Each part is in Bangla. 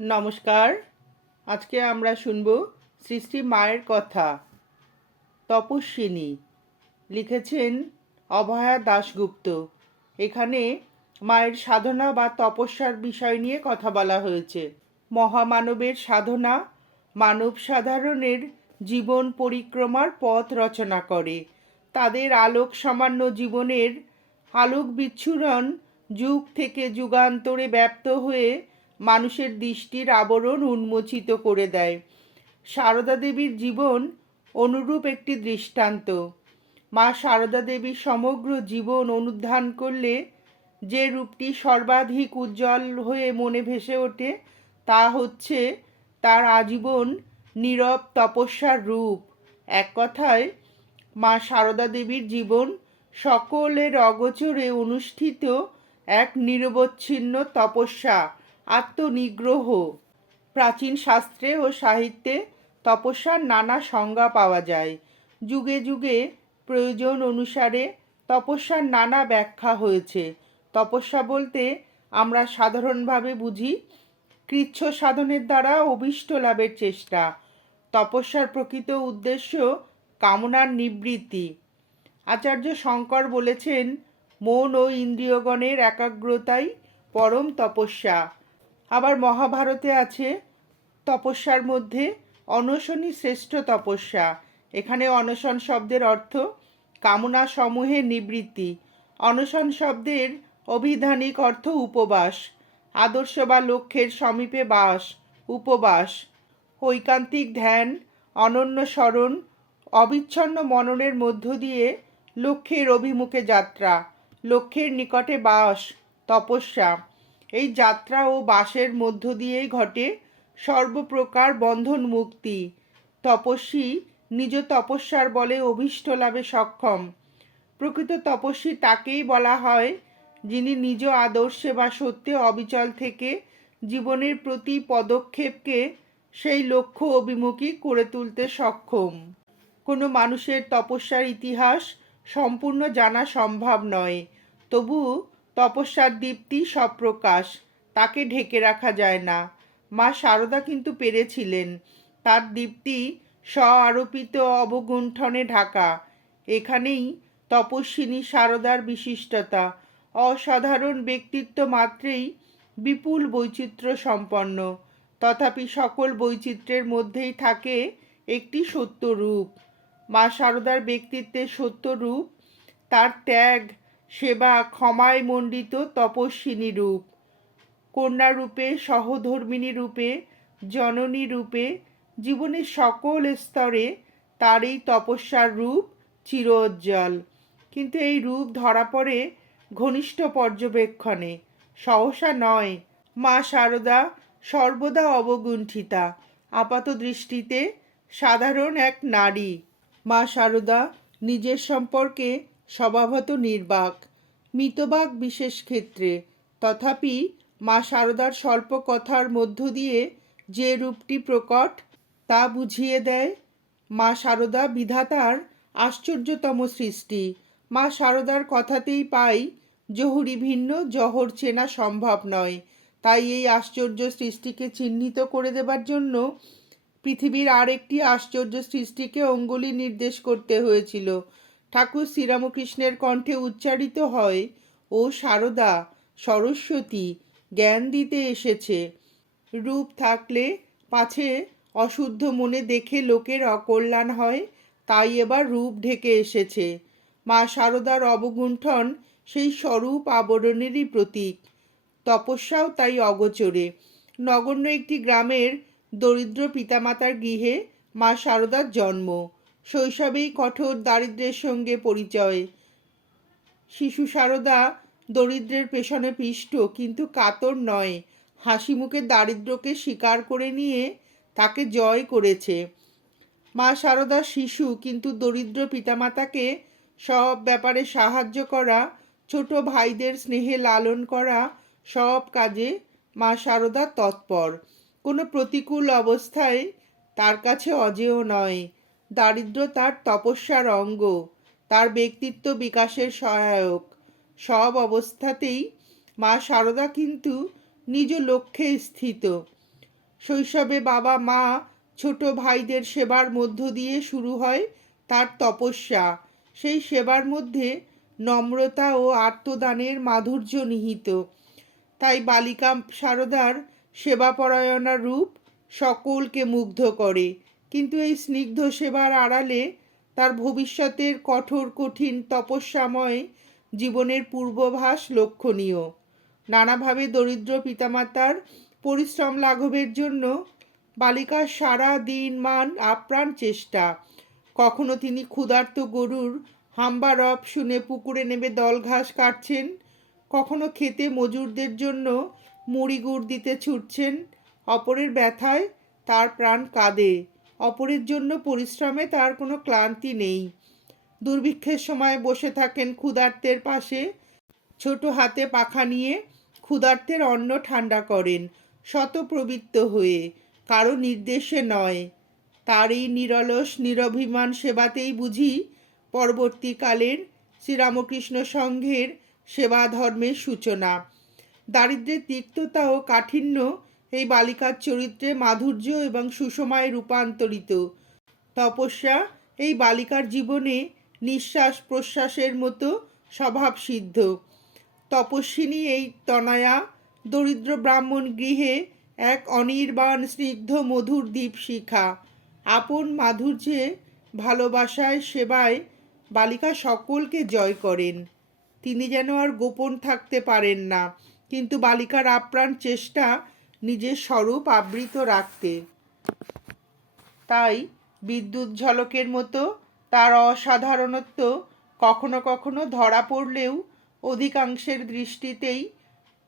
নমস্কার। আজকে আমরা শুনব সৃষ্টি মায়ের কথা, তপস্বিনী। লিখেছেন অভয়া দাশগুপ্ত। এখানে মায়ের সাধনা বা তপস্যার বিষয় নিয়ে কথা বলা হয়েছে। মহামানবের সাধনা মানব সাধারণের জীবন পরিক্রমার পথ রচনা করে। তাদের আলোক সামান্য জীবনের আলোক বিচ্ছুরণ যুগ থেকে যুগান্তরে ব্যপ্ত হয়ে মানুষের দৃষ্টির আবরণ উন্মোচিত করে দেয়। সারদা দেবীর জীবন অনুরূপ একটি দৃষ্টান্ত। মা সারদা দেবীর সমগ্র জীবন অনুধান করলে যে রূপটি সর্বাধিক উজ্জ্বল হয়ে মনে ভেসে ওঠে, তা হচ্ছে তার আজীবন নীরব তপস্যার রূপ। এক কথায়, মা সারদা দেবীর জীবন সকলের অগোচরে অনুষ্ঠিত এক নিরবচ্ছিন্ন তপস্যা। আত্মনিগ্রহ। প্রাচীন শাস্ত্রে ও সাহিত্যে তপস্যার নানা সংজ্ঞা পাওয়া যায়। যুগে যুগে প্রয়োজন অনুসারে তপস্যার নানা ব্যাখ্যা হয়েছে। তপস্যা বলতে আমরা সাধারণভাবে বুঝি কৃচ্ছ সাধনের দ্বারা অভীষ্ট লাভের চেষ্টা। তপস্যার প্রকৃত উদ্দেশ্য কামনার নিবৃত্তি। আচার্য শঙ্কর বলেছেন, মন ও ইন্দ্রিয়গণের একাগ্রতাই পরম তপস্যা। আবার মহাভারতে আছে তপস্যার মধ্যে অনশনই শ্রেষ্ঠ তপস্যা। এখানে অনশন শব্দের অর্থ কামনা সমূহের নিবৃত্তি। অনশন শব্দের অভিধানিক অর্থ উপবাস। আদর্শ বা লক্ষ্যের সমীপে বাস, উপবাস। ঐকান্তিক ধ্যান, অনন্য স্মরণ, অবিচ্ছন্ন মননের মধ্য দিয়ে লক্ষ্যের অভিমুখে যাত্রা, লক্ষ্যের নিকটে বাস, তপস্যা। এই যাত্রা ও বাসের মধ্য দিয়েই ঘটে সর্বপ্রকার বন্ধন মুক্তি। তপস্বী নিজ তপস্যার বলে অভীষ্ট লাভে সক্ষম। প্রকৃত তপস্বী তাকেই বলা হয়, যিনি নিজ আদর্শে বা সত্যে অবিচল থেকে জীবনের প্রতি পদক্ষেপকে সেই লক্ষ্য অভিমুখী করে তুলতে সক্ষম। কোনো মানুষের তপস্যার ইতিহাস সম্পূর্ণ জানা সম্ভব নয়। তবু তপস্যার দীপ্তি সপ্রকাশ, তাকে ঢেকে রাখা যায় না। মা শারদা কিন্তু পেরেছিলেন। তার দীপ্তি স্ব আরোপিত অবগুণ্ঠনে ঢাকা। এখানেই তপস্বিনী শারদার বিশিষ্টতা। অসাধারণ ব্যক্তিত্ব মাত্রেই বিপুল বৈচিত্র্য সম্পন্ন। তথাপি সকল বৈচিত্র্যের মধ্যেই থাকে একটি সত্য রূপ মা শারদার ব্যক্তিত্বের সত্য রূপ তার ত্যাগ সেবা ক্ষমায় মণ্ডিত তপস্বিনী রূপ। কন্যা রূপে সহধর্মিনী রূপে, জননী রূপে, জীবনের সকল স্তরে তার এই তপস্যার রূপ চিরোজ্জ্বল। কিন্তু এই রূপ ধরা পড়ে ঘনিষ্ঠ পর্যবেক্ষণে। সহসা নয়, মা শারদা সর্বদা অবগুণ্ঠিতা। আপাত দৃষ্টিতে সাধারণ এক নারী। মা শারদা নিজের সম্পর্কে স্বভাবত নির্বাক, মিতবাক বিশেষ ক্ষেত্রে। তথাপি মা শারদার স্বল্প কথার মধ্য দিয়ে যে রূপটি প্রকট, তা বুঝিয়ে দেয়। মা শারদা বিধাতার আশ্চর্যতম সৃষ্টি। মা শারদার কথাতেই পাই, জহুরি ভিন্ন, জহর চেনা সম্ভব নয়। তাই এই আশ্চর্য সৃষ্টিকে চিহ্নিত করে দেবার জন্য পৃথিবীর আরেকটি আশ্চর্য সৃষ্টিকে অঙ্গুলি নির্দেশ করতে হয়েছিল। ঠাকুর শ্রীরামকৃষ্ণের কণ্ঠে উচ্চারিত হয়, ও সারদা, সরস্বতী, জ্ঞান দিতে এসেছে। রূপ থাকলে পাছে অশুদ্ধ মনে দেখে লোকের অকল্যাণ হয়, তাই এবার রূপ ঢেকে এসেছে। মা সারদার অবগুণ্ঠন সেই স্বরূপ আবরণেরই প্রতীক। তপস্যাও তাই অগোচরে। নগণ্য একটি গ্রামের দরিদ্র পিতামাতার গৃহে মা সারদার জন্ম। শৈশবেই কঠোর দারিদ্র্যের সঙ্গে পরিচয়। শিশু সারদা দরিদ্রের পেছনে পিষ্ট, কিন্তু কাতর নয়। হাসি মুখে দারিদ্র্যকে স্বীকার করে নিয়ে তাকে জয় করেছে। মা সারদা শিশু, কিন্তু দরিদ্র পিতামাতাকে সব ব্যাপারে সাহায্য করা, ছোট ভাইদের স্নেহে লালন করা, সব কাজে মা সারদা তৎপর। কোনো প্রতিকূল অবস্থায় তার কাছে অজেয় নয়। দারিদ্র তার তপস্যার অঙ্গ, তার ব্যক্তিত্ব বিকাশের সহায়ক। সব অবস্থাতেই মা সারদা কিন্তু নিজ লক্ষ্যে স্থিত। শৈশবে বাবা, মা, ছোট ভাইদের সেবার মধ্য দিয়ে শুরু হয় তার তপস্যা। সেই সেবার মধ্যে নম্রতা ও আত্মদানের মাধুর্য নিহিত। তাই বালিকা সারদার সেবাপরায়ণা রূপ সকলকে মুগ্ধ করে। কিন্তু এই স্নিগ্ধ সেবার আড়ালে তার ভবিষ্যতের কঠোর, কঠিন তপস্যাময় জীবনের পূর্বভাস লক্ষণীয়। নানাভাবে দরিদ্র পিতামাতার পরিশ্রম লাঘবের জন্য বালিকার সারা দিন মান আপ্রাণ চেষ্টা। কখনো তিনি ক্ষুধার্ত গরুর হাম্বা রব শুনে পুকুরে নেমে দল ঘাস কাটছেন। কখনো খেতে মজুরদের জন্য মুড়ি গুড় দিতে ছুটছেন। অপরের ব্যথায় তার প্রাণ কাঁদে। অপরের জন্য পরিশ্রমে তার কোনো ক্লান্তি নেই। দুর্ভিক্ষের সময় বসে থাকেন ক্ষুধার্তের পাশে। ছোট হাতে পাখা নিয়ে ক্ষুধার্তের অন্ন ঠান্ডা করেন, শতপ্রবৃত্ত হয়ে। কারও নির্দেশে নয়। তার এই নিরলস, নিরভিমান সেবাতেই বুঝি পরবর্তীকালের শ্রীরামকৃষ্ণ সংঘের সেবা ধর্মের সূচনা। দারিদ্র্যের তিক্ততা ও কাঠিন্য এই বালিকার চরিত্রে মাধুর্য এবং সুষমায় রূপান্তরিত। তপস্যা এই বালিকার জীবনে নিঃশ্বাস প্রশ্বাসের মতো স্বভাব সিদ্ধ। তপস্বিনী এই তনয়া দরিদ্র ব্রাহ্মণ গৃহে এক অনির্বাণ, স্নিগ্ধ, মধুর দ্বীপ শিখা। আপন মাধুর্যে, ভালোবাসায়, সেবায় বালিকা সকলকে জয় করেন। তিনি যেন আর গোপন থাকতে পারেন না। কিন্তু বালিকার আপ্রাণ চেষ্টা নিজের স্বরূপ আবৃত রাখতে। তাই বিদ্যুৎ ঝলকের মতো তার অসাধারণত্ব কখনো কখনো ধরা পড়লেও অধিকাংশের দৃষ্টিতেই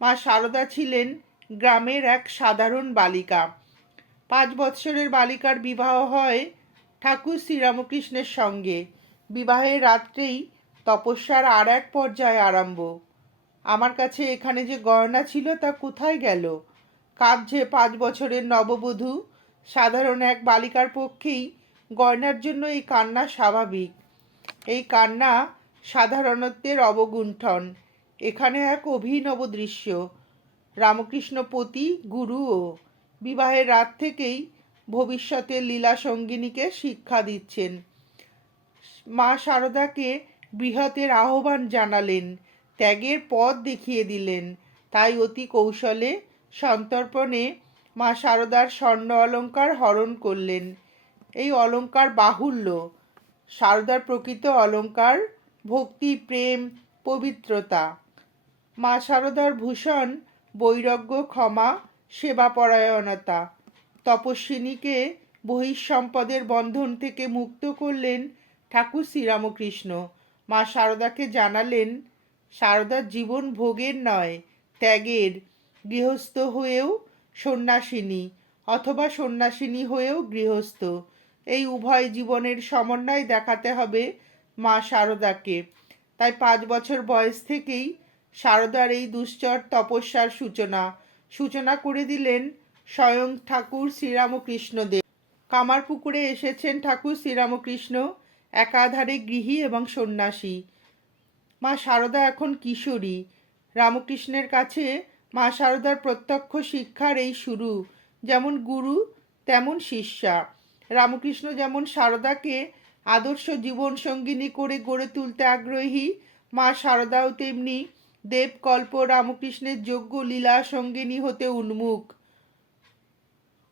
মা সারদা ছিলেন গ্রামের এক সাধারণ বালিকা। পাঁচ বৎসরের বালিকার বিবাহ হয় ঠাকুর শ্রীরামকৃষ্ণের সঙ্গে। বিবাহের রাত্রেই তপস্যার আর এক পর্যায়ে আরম্ভ। আমার কাছে এখানে যে গয়না ছিল তা কোথায় গেল? কাঁদছে পাঁচ বছরের নববধূ। সাধারণ এক বালিকার পক্ষেই গয়নার জন্য এই কান্না স্বাভাবিক। এই কান্না সাধারণত্বের অবগুণ্ঠন, এখানে এক অভিনব দৃশ্য। রামকৃষ্ণ পতি গুরুও বিবাহের রাত থেকেই ভবিষ্যতের লীলা সঙ্গিনীকে শিক্ষা দিচ্ছেন। মা শারদাকে বৃহতের আহ্বান জানালেন, ত্যাগের পথ দেখিয়ে দিলেন। তাই অতি কৌশলে সন্তর্পণে মা শারদার স্বর্ণ অলঙ্কার হরণ করলেন। এই অলঙ্কার বাহুল্য। শারদার প্রকৃত অলঙ্কার ভক্তি, প্রেম, পবিত্রতা। মা শারদার ভূষণ, বৈরাগ্য, ক্ষমা, সেবাপরায়ণতা। তপস্বিনীকে বহিঃসম্পদের বন্ধন থেকে মুক্ত করলেন ঠাকুর শ্রীরামকৃষ্ণ। মা শারদাকে জানালেন শারদার জীবন ভোগের নয়, ত্যাগের। গৃহস্থ হয়েও সন্ন্যাসিনী অথবা সন্ন্যাসিনী হয়েও গৃহস্থ। এই উভয় জীবনের সমন্বয় দেখাতে হবে মা শারদাকে তাই পাঁচ বছর বয়স থেকেই শারদার এই দুশ্চর তপস্যার সূচনা। সূচনা করে দিলেন স্বয়ং ঠাকুর শ্রীরামকৃষ্ণদেব। কামারপুকুরে এসেছেন ঠাকুর শ্রীরামকৃষ্ণ, একাধারে গৃহী এবং সন্ন্যাসী। মা শারদা এখন কিশোরী। রামকৃষ্ণের কাছে মা শারদার প্রত্যক্ষ শিক্ষার এই শুরু। যেমন গুরু, তেমন শিষ্যা। রামকৃষ্ণ যেমন শারদাকে আদর্শ জীবন সঙ্গিনী করে গড়ে তুলতে আগ্রহী, মা শারদাও তেমনি দেবকল্প রামকৃষ্ণের যোগ্য লীলা সঙ্গিনী হতে উন্মুখ।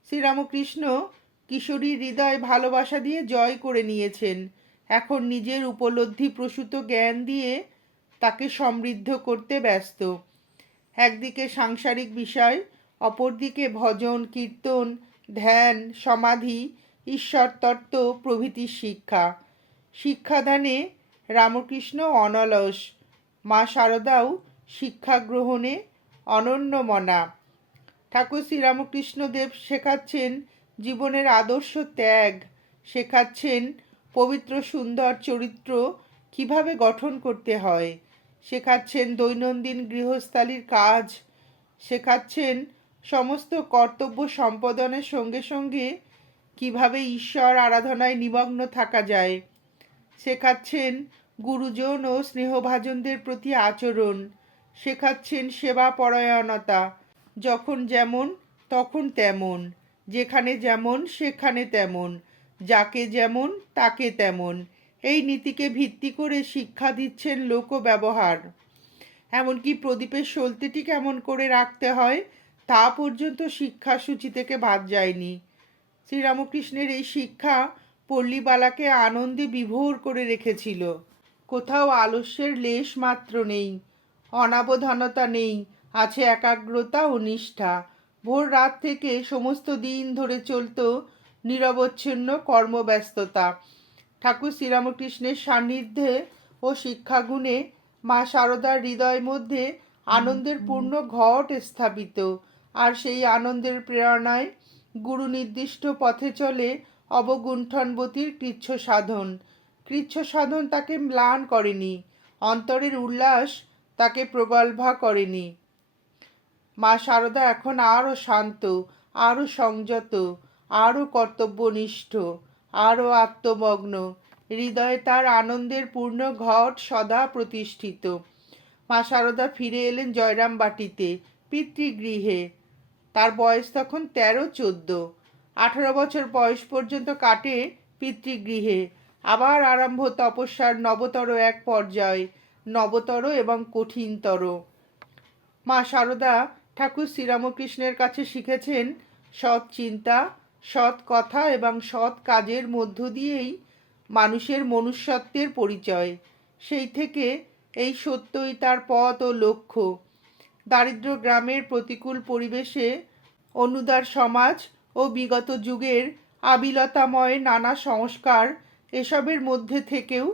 শ্রীরামকৃষ্ণ কিশোরীর হৃদয় ভালোবাসা দিয়ে জয় করে নিয়েছেন। এখন নিজের উপলব্ধি প্রসূত জ্ঞান দিয়ে তাকে সমৃদ্ধ করতে ব্যস্ত। একদিকে সাংসারিক বিষয়, অপরদিকে ভজন, কীর্তন, ধ্যান, সমাধি, ঈশ্বর তত্ত্ব প্রভৃতির শিক্ষা। শিক্ষাদানে রামকৃষ্ণ অনলস, মা শারদাও শিক্ষা গ্রহণে অনন্যমনা। ঠাকুর শ্রীরামকৃষ্ণদেব শেখাচ্ছেন জীবনের আদর্শ ত্যাগ, শেখাচ্ছেন পবিত্র সুন্দর চরিত্র কীভাবে গঠন করতে হয়। শেখাচ্ছেন দৈনন্দিন গৃহস্থালির কাজ, শেখাচ্ছেন সমস্ত কর্তব্য সম্পাদনের সঙ্গে সঙ্গে কীভাবে ঈশ্বর আরাধনায় নিমগ্ন থাকা যায়। শেখাচ্ছেন গুরুজন ও স্নেহভাজনদের প্রতি আচরণ। শেখাচ্ছেন সেবা পরায়ণতা যখন যেমন, তখন তেমন, যেখানে যেমন, সেখানে তেমন, যাকে যেমন, তাকে তেমন। এই নীতিকে ভিত্তি করে শিক্ষা দিচ্ছেন লোক ব্যবহার এমনকি প্রদীপের সলতেটি কেমন করে রাখতে হয়, তা পর্যন্ত শিক্ষাসূচি থেকে বাদ যায়নি। শ্রীরামকৃষ্ণের এই শিক্ষা পল্লীবালাকে আনন্দে বিভোর করে রেখেছিল। কোথাও আলস্যের লেশ মাত্র নেই, অনাবধানতা নেই, আছে একাগ্রতা ও নিষ্ঠা। ভোর রাত থেকে সমস্ত দিন ধরে চলত নিরবচ্ছিন্ন কর্মব্যস্ততা। ঠাকুর শ্রীরামকৃষ্ণের সান্নিধ্যে ও শিক্ষাগুণে মা শারদার হৃদয় মধ্যে আনন্দের পূর্ণ ঘট স্থাপিত। আর সেই আনন্দের প্রেরণায় গুরু নির্দিষ্ট পথে চলে অবগুণ্ঠনবতীর কৃচ্ছ সাধন কৃচ্ছ সাধন তাকে ম্লান করেনি, অন্তরের উল্লাস তাকে প্রগল্ভা করেনি। মা শারদা এখন আরও শান্ত, আরও সংযত, আরও কর্তব্যনিষ্ঠ। আরও আত্মমগ্ন। হৃদয়ে তার আনন্দের পূর্ণ ঘট সদা প্রতিষ্ঠিত। মা শারদা ফিরে এলেন জয়রাম বাটিতে, পিতৃগৃহে। তার বয়স তখন তেরো চোদ্দ। আঠারো বছর বয়স পর্যন্ত কাটে পিতৃগৃহে। আবার আরম্ভ তপস্যার নবতর এক পর্যায়, নবতর এবং কঠিনতর। মা শারদা ঠাকুর শ্রীরামকৃষ্ণের কাছে শিখেছেন সৎ চিন্তা সৎ কথা এবং সৎ কাজের মধ্য দিয়েই মানুষের মনুষ্যত্বের পরিচয়। সেই থেকে এই সত্যই তার পথ ও লক্ষ্য। দারিদ্র গ্রামের প্রতিকূল পরিবেশে অনুদার সমাজ ও বিগত যুগের আবিলতাময় নানা সংস্কার এসবের মধ্যে থেকেও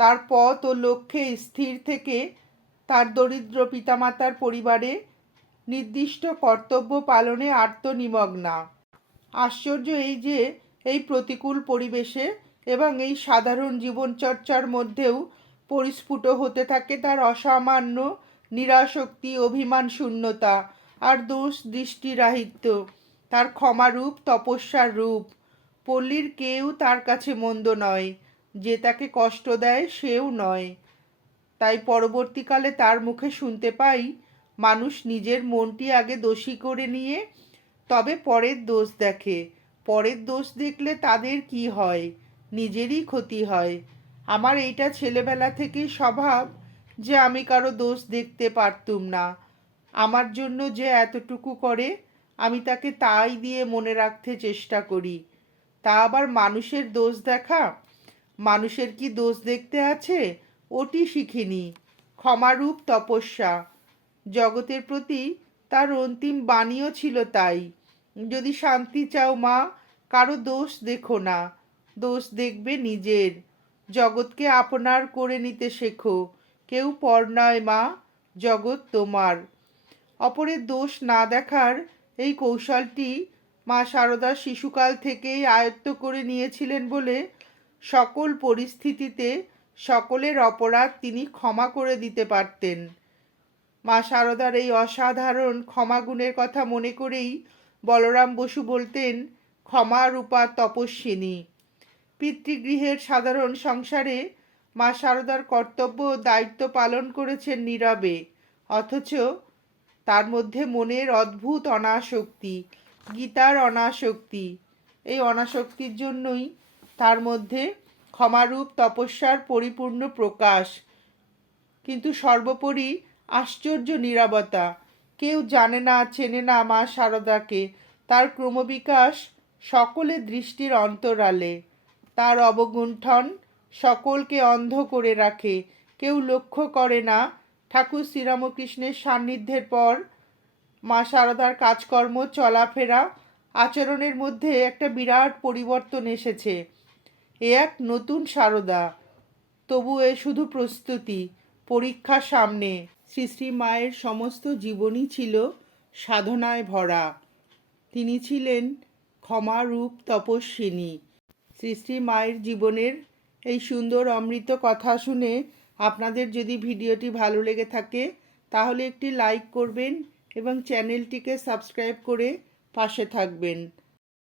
তার পথ ও লক্ষ্যে স্থির থেকে তার দরিদ্র পিতামাতার পরিবারে নির্দিষ্ট কর্তব্য পালনে আত্মনিমগ্না। আশ্চর্য এই যে এই প্রতিকূল পরিবেশে এবং এই সাধারণ জীবনচর্চার মধ্যেও পরিস্ফুট হতে থাকে তার অসামান্য নিরাশক্তি অভিমান, শূন্যতা আর দোষ দৃষ্টিরাহিত্য তার ক্ষমারূপ, তপস্যার রূপ। পল্লীর কেউ তার কাছে মন্দ নয়। যে তাকে কষ্ট দেয়, সেও নয়। তাই পরবর্তীকালে তার মুখে শুনতে পাই, মানুষ নিজের মনটি আগে দোষী করে নিয়ে তবে পরের দোষ দেখে। পরের দোষ দেখলে তাদের কি হয়? নিজেরই ক্ষতি হয়। আমার এইটা ছেলেবেলা থেকেই স্বভাব যে আমি কারও দোষ দেখতে পারতুম না। আমার জন্য যে এতটুকু করে, আমি তাকে তাই দিয়ে মনে রাখতে চেষ্টা করি। তা আবার মানুষের দোষ দেখা? মানুষের কি দোষ দেখতে আছে? ওটি শিখিনি। ক্ষমারূপ তপস্যা। জগতের প্রতি তার অন্তিম বাণীও ছিল তাই। যদি শান্তি চাও মা, কারও দোষ দেখো না। দোষ দেখবে নিজের। জগৎকে আপনার করে নিতে শেখো। কেউ পর নয় মা, জগৎ তোমার। অপরের দোষ না দেখার এই কৌশলটি মা শারদা শিশুকাল থেকেই আয়ত্ত করে নিয়েছিলেন বলে সকল পরিস্থিতিতে সকলের অপরাধ তিনি ক্ষমা করে দিতে পারতেন। মা শারদার এই অসাধারণ ক্ষমাগুণের কথা মনে করেই বলরাম বসু বলতেন, ক্ষমা রূপা তপস্বিনী। পিতৃগৃহের সাধারণ সংসারে মা শারদার কর্তব্য ও দায়িত্ব পালন করেছেন নীরবে, অথচ তার মধ্যে মনের অদ্ভুত অনাসক্তি, গীতার অনাসক্তি, এই অনাসক্তির জন্যই তার মধ্যে ক্ষমারূপ তপস্যার পরিপূর্ণ প্রকাশ। কিন্তু সর্বোপরি আশ্চর্য নিরাবতা কেউ জানে না, চেনে না মা শারদাকে তার ক্রমবিকাশ সকলের দৃষ্টির অন্তরালে। তার অবগুণ্ঠন সকলকে অন্ধ করে রাখে। কেউ লক্ষ্য করে না, ঠাকুর শ্রীরামকৃষ্ণের সান্নিধ্যের পর মা শারদার কাজকর্ম, চলাফেরা, আচরণের মধ্যে একটা বিরাট পরিবর্তন এসেছে। এ এক নতুন সারদা। তবু এ শুধু প্রস্তুতি, পরীক্ষা সামনে। শ্রী শ্রী মায়ের সমস্ত জীবনই ছিল সাধনায় ভরা। তিনি ছিলেন ক্ষমারূপ তপস্বিনী। শ্রী শ্রী মায়ের জীবনের এই সুন্দর অমৃত কথা শুনে আপনাদের যদি ভিডিওটি ভালো লেগে থাকে, তাহলে একটি লাইক করবেন এবং চ্যানেলটিকে সাবস্ক্রাইব করে পাশে থাকবেন।